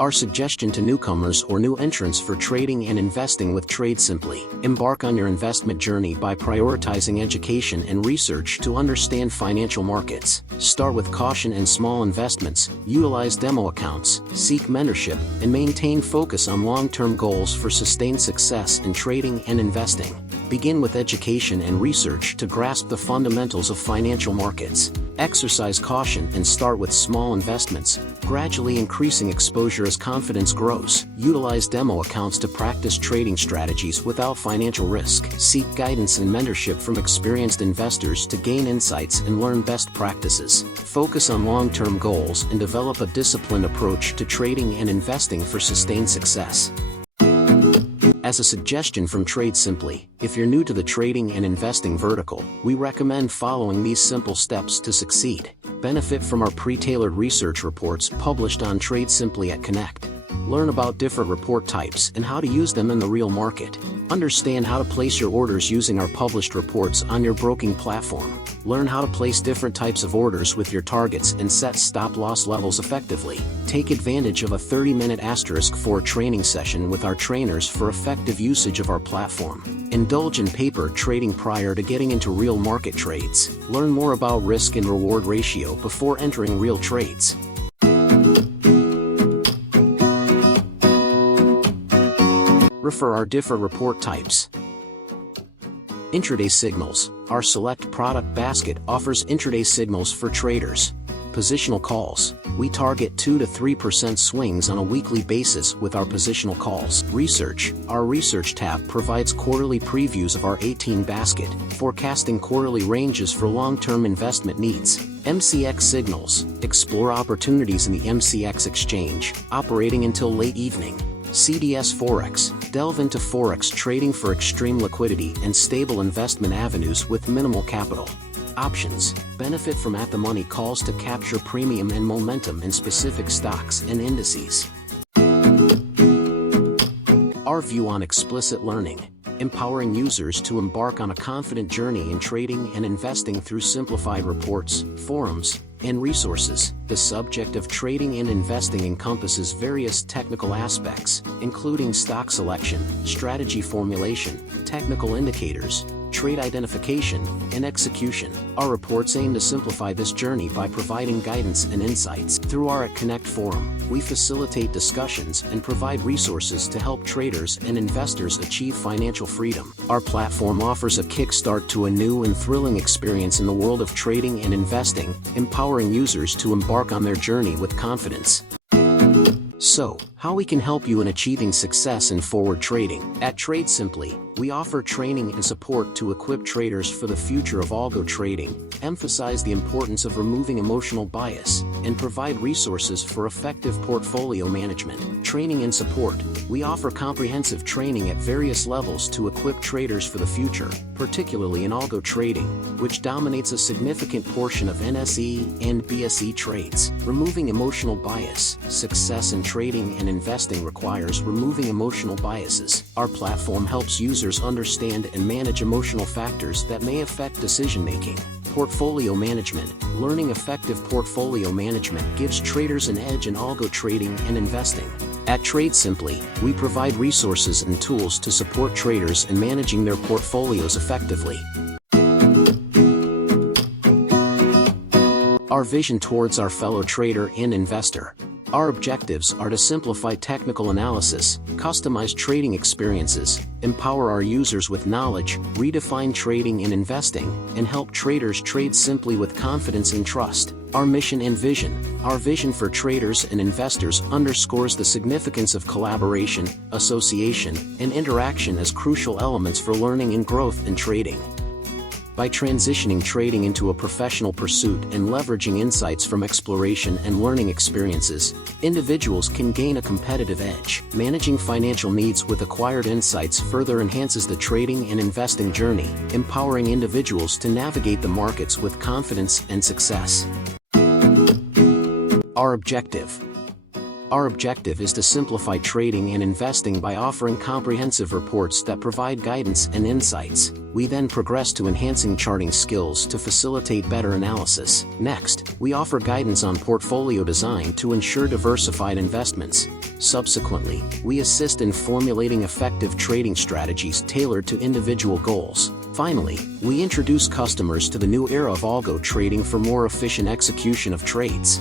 Our suggestion to newcomers or new entrants for trading and investing with Trade Simply: embark on your investment journey by prioritizing education and research to understand financial markets. Start with caution and small investments, utilize demo accounts, seek mentorship, and maintain focus on long-term goals for sustained success in trading and investing. Begin with education and research to grasp the fundamentals of financial markets. Exercise caution and start with small investments, gradually increasing exposure as confidence grows. Utilize demo accounts to practice trading strategies without financial risk. Seek guidance and mentorship from experienced investors to gain insights and learn best practices. Focus on long-term goals and develop a disciplined approach to trading and investing for sustained success. As a suggestion from Trade Simply, if you're new to the trading and investing vertical, we recommend following these simple steps to succeed. Benefit from our pre-tailored research reports published on Trade Simply at Connect. Learn about different report types and how to use them in the real market. Understand how to place your orders using our published reports on your broking platform. Learn how to place different types of orders with your targets and set stop-loss levels effectively. Take advantage of a 30-minute *4 training session with our trainers for effective usage of our platform. Indulge in paper trading prior to getting into real market trades. Learn more about risk and reward ratio before entering real trades. Refer our different report types. Intraday signals. Our select product basket offers intraday signals for traders. Positional calls. We target 2 to 3% swings on a weekly basis with our positional calls. Research. Our research tab provides quarterly previews of our 18 basket, forecasting quarterly ranges for long-term investment needs. MCX signals. Explore opportunities in the MCX exchange, operating until late evening. CDS Forex. Delve into Forex trading for extreme liquidity and stable investment avenues with minimal capital. Options. Benefit from at-the-money calls to capture premium and momentum in specific stocks and indices. Our view on explicit learning. Empowering users to embark on a confident journey in trading and investing through simplified reports, forums, and resources. The subject of trading and investing encompasses various technical aspects, including stock selection, strategy formulation, technical indicators, trade identification, and execution. Our reports aim to simplify this journey by providing guidance and insights. Through our Connect forum, we facilitate discussions and provide resources to help traders and investors achieve financial freedom. Our platform offers a kickstart to a new and thrilling experience in the world of trading and investing, empowering users to embark on their journey with confidence. So, how we can help you in achieving success in forward trading. At Trade Simply, we offer training and support to equip traders for the future of algo trading, emphasize the importance of removing emotional bias, and provide resources for effective portfolio management. Training and support. We offer comprehensive training at various levels to equip traders for the future, particularly in algo trading, which dominates a significant portion of NSE and BSE trades. Removing emotional bias. Success in trading and investing requires removing emotional biases. Our platform helps users understand and manage emotional factors that may affect decision-making. Portfolio management. Learning effective portfolio management gives traders an edge in algo trading and investing. At Trade Simply, we provide resources and tools to support traders in managing their portfolios effectively. Our vision towards our fellow trader and investor. Our objectives are to simplify technical analysis, customize trading experiences, empower our users with knowledge, redefine trading and investing, and help traders trade simply with confidence and trust. Our mission and vision. Our vision for traders and investors underscores the significance of collaboration, association, and interaction as crucial elements for learning and growth in trading. By transitioning trading into a professional pursuit and leveraging insights from exploration and learning experiences, individuals can gain a competitive edge. Managing financial needs with acquired insights further enhances the trading and investing journey, empowering individuals to navigate the markets with confidence and success. Our objective. Our objective is to simplify trading and investing by offering comprehensive reports that provide guidance and insights. We then progress to enhancing charting skills to facilitate better analysis. Next, we offer guidance on portfolio design to ensure diversified investments. Subsequently, we assist in formulating effective trading strategies tailored to individual goals. Finally, we introduce customers to the new era of algo trading for more efficient execution of trades.